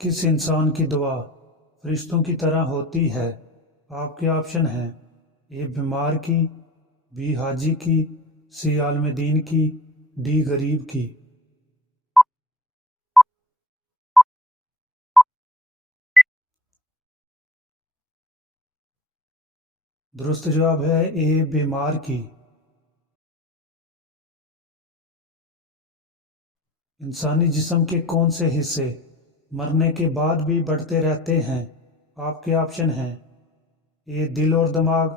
کس انسان کی دعا فرشتوں کی طرح ہوتی ہے؟ آپ کے آپشن ہیں: اے بیمار کی، بی حاجی کی، سی عالم دین کی، ڈی غریب کی۔ درست جواب ہے اے بیمار کی۔ انسانی جسم کے کون سے حصے مرنے کے بعد بھی بڑھتے رہتے ہیں؟ آپ کے آپشن ہیں: اے دل اور دماغ،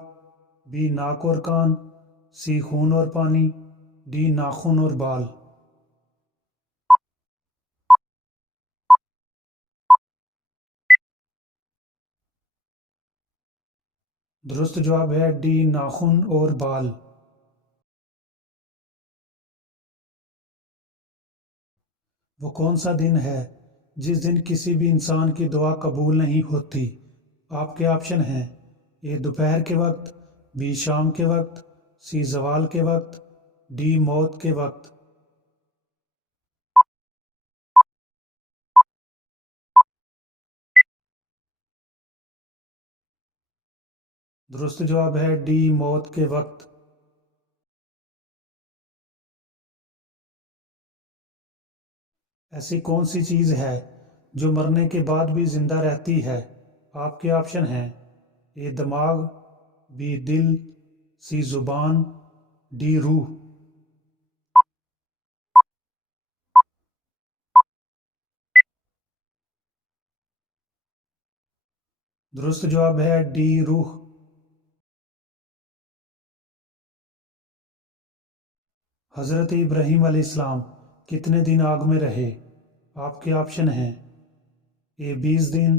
بی ناک اور کان، سی خون اور پانی، ڈی ناخن اور بال۔ درست جواب ہے ڈی ناخن اور بال۔ وہ کون سا دن ہے جس دن کسی بھی انسان کی دعا قبول نہیں ہوتی؟ آپ کے آپشن ہیں: اے دوپہر کے وقت، بی شام کے وقت، سی زوال کے وقت، ڈی موت کے وقت۔ درست جواب ہے ڈی موت کے وقت۔ ایسی کون سی چیز ہے جو مرنے کے بعد بھی زندہ رہتی ہے؟ آپ کے آپشن ہیں: اے دماغ، بی دل، سی زبان، ڈی روح۔ درست جواب ہے ڈی روح۔ حضرت ابراہیم علیہ السلام کتنے دن آگ میں رہے؟ آپ کے آپشن ہیں: اے 20 دن،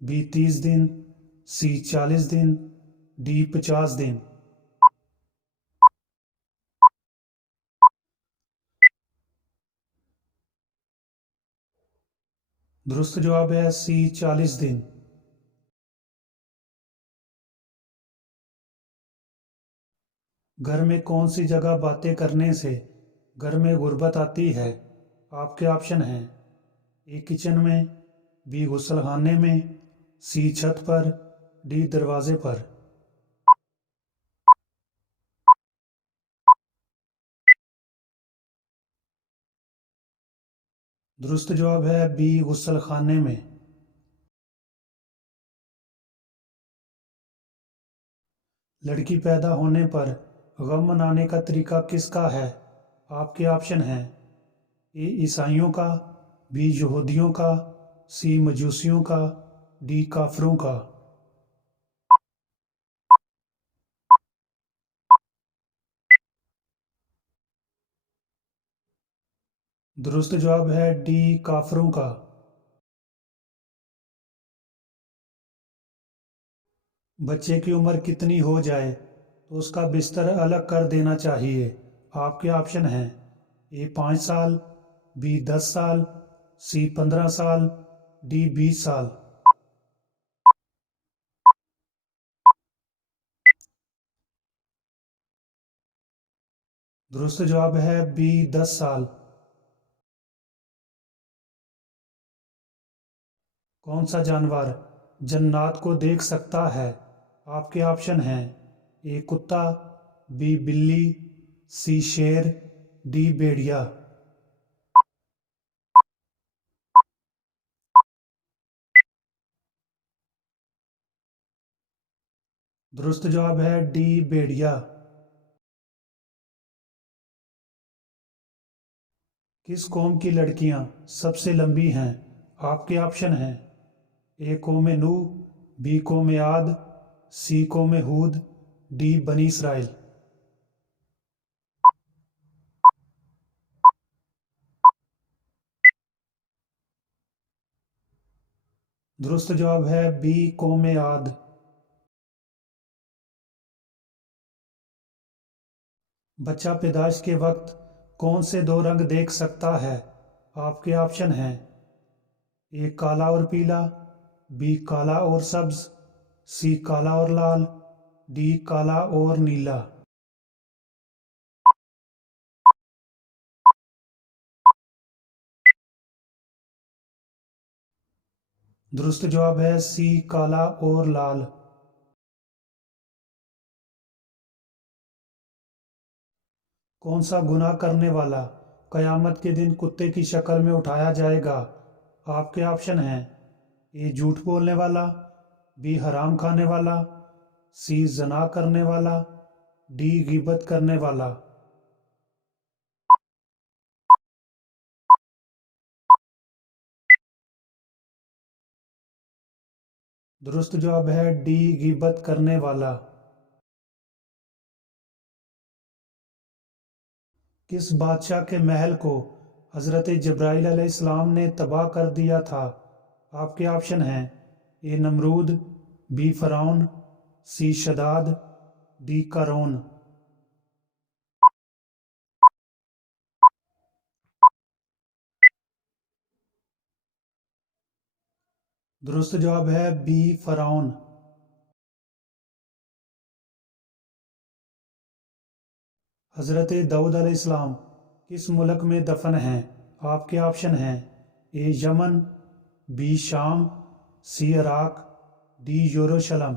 be 30 then, C 40 then, D 50 دن۔ درست جواب ہے سی 40 دن۔ گھر میں کون سی جگہ باتیں کرنے سے گھر میں غربت آتی ہے؟ آپ کے آپشن ہیں: اے کچن میں، بی غسل خانے میں، سی چھت پر، ڈی دروازے پر۔ درست جواب ہے بی غسل خانے میں۔ لڑکی پیدا ہونے پر غم منانے کا طریقہ کس کا ہے؟ آپ کے آپشن ہیں: اے عیسائیوں کا، بی یہودیوں کا، سی مجوسیوں کا، ڈی کافروں کا۔ درست جواب ہے ڈی کافروں کا۔ بچے کی عمر کتنی ہو جائے تو اس کا بستر الگ کر دینا چاہیے؟ آپ کے آپشن ہیں: اے 5 سال، بی 10 سال، سی 15 سال، ڈی 20 سال۔ درست جواب ہے بی 10 سال۔ کون سا جانور جنات کو دیکھ سکتا ہے؟ آپ کے آپشن ہیں: اے کتا، بی بلی، سی شیر، ڈی بھیڑیا۔ درست جواب ہے ڈی بھیڑیا۔ کس قوم کی لڑکیاں سب سے لمبی ہیں؟ آپ کے آپشن ہیں: اے قوم نوح، بی قوم عاد، سی قوم ہود، ڈی بنی اسرائیل۔ درست جواب ہے بی قوم عاد۔ بچہ پیدائش کے وقت کون سے 2 رنگ دیکھ سکتا ہے؟ آپ کے آپشن ہیں: اے کالا اور پیلا، بی کالا اور سبز، سی کالا اور لال، ڈی کالا اور نیلا۔ درست جواب ہے سی کالا اور لال۔ کون سا گناہ کرنے والا قیامت کے دن کتے کی شکل میں اٹھایا جائے گا؟ آپ کے آپشن ہیں: اے جھوٹ بولنے والا، بی حرام کھانے والا، سی زنا کرنے والا، ڈی غیبت کرنے والا۔ درست جواب ہے ڈی غیبت کرنے والا۔ کس بادشاہ کے محل کو حضرت جبرائیل علیہ السلام نے تباہ کر دیا تھا؟ آپ کے آپشن ہیں: اے نمرود، بی فرعون، سی شداد، ڈی قارون۔ درست جواب ہے بی فرعون۔ حضرت داؤد علیہ السلام کس ملک میں دفن ہیں؟ آپ کے آپشن ہیں: اے یمن، بی شام، سی عراق، ڈی یروشلم۔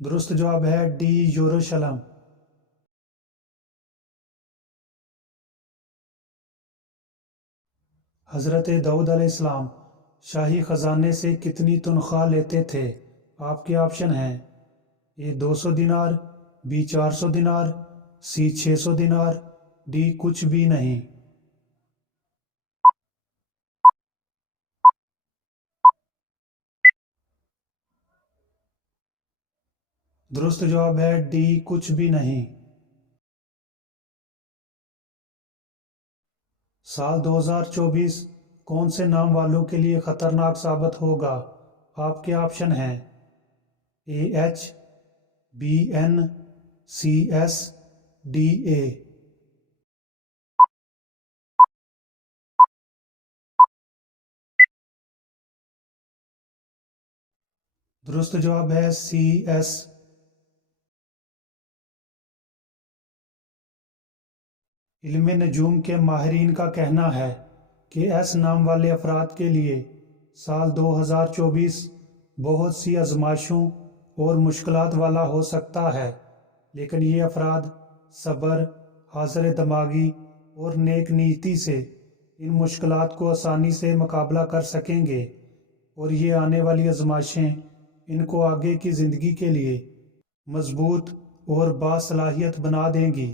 درست جواب ہے ڈی یروشلم۔ حضرت داؤد علیہ السلام شاہی خزانے سے کتنی تنخواہ لیتے تھے؟ آپ کے آپشن ہیں: اے 200 دینار، بی 400 دینار، سی 600 دینار، ڈی کچھ بھی نہیں۔ درست جواب ہے ڈی کچھ بھی نہیں۔ سال 2024 کون سے نام والوں کے لیے خطرناک ثابت ہوگا؟ آپ کے آپشن ہیں: A H, B N, C S, D A. درست جواب ہے سی ایس۔ علم نجوم کے ماہرین کا کہنا ہے کہ ایس نام والے افراد کے لیے سال 2024 بہت سی آزمائشوں اور مشکلات والا ہو سکتا ہے، لیکن یہ افراد صبر، حاضر دماغی اور نیک نیتی سے ان مشکلات کو آسانی سے مقابلہ کر سکیں گے، اور یہ آنے والی آزمائشیں ان کو آگے کی زندگی کے لیے مضبوط اور باصلاحیت بنا دیں گی۔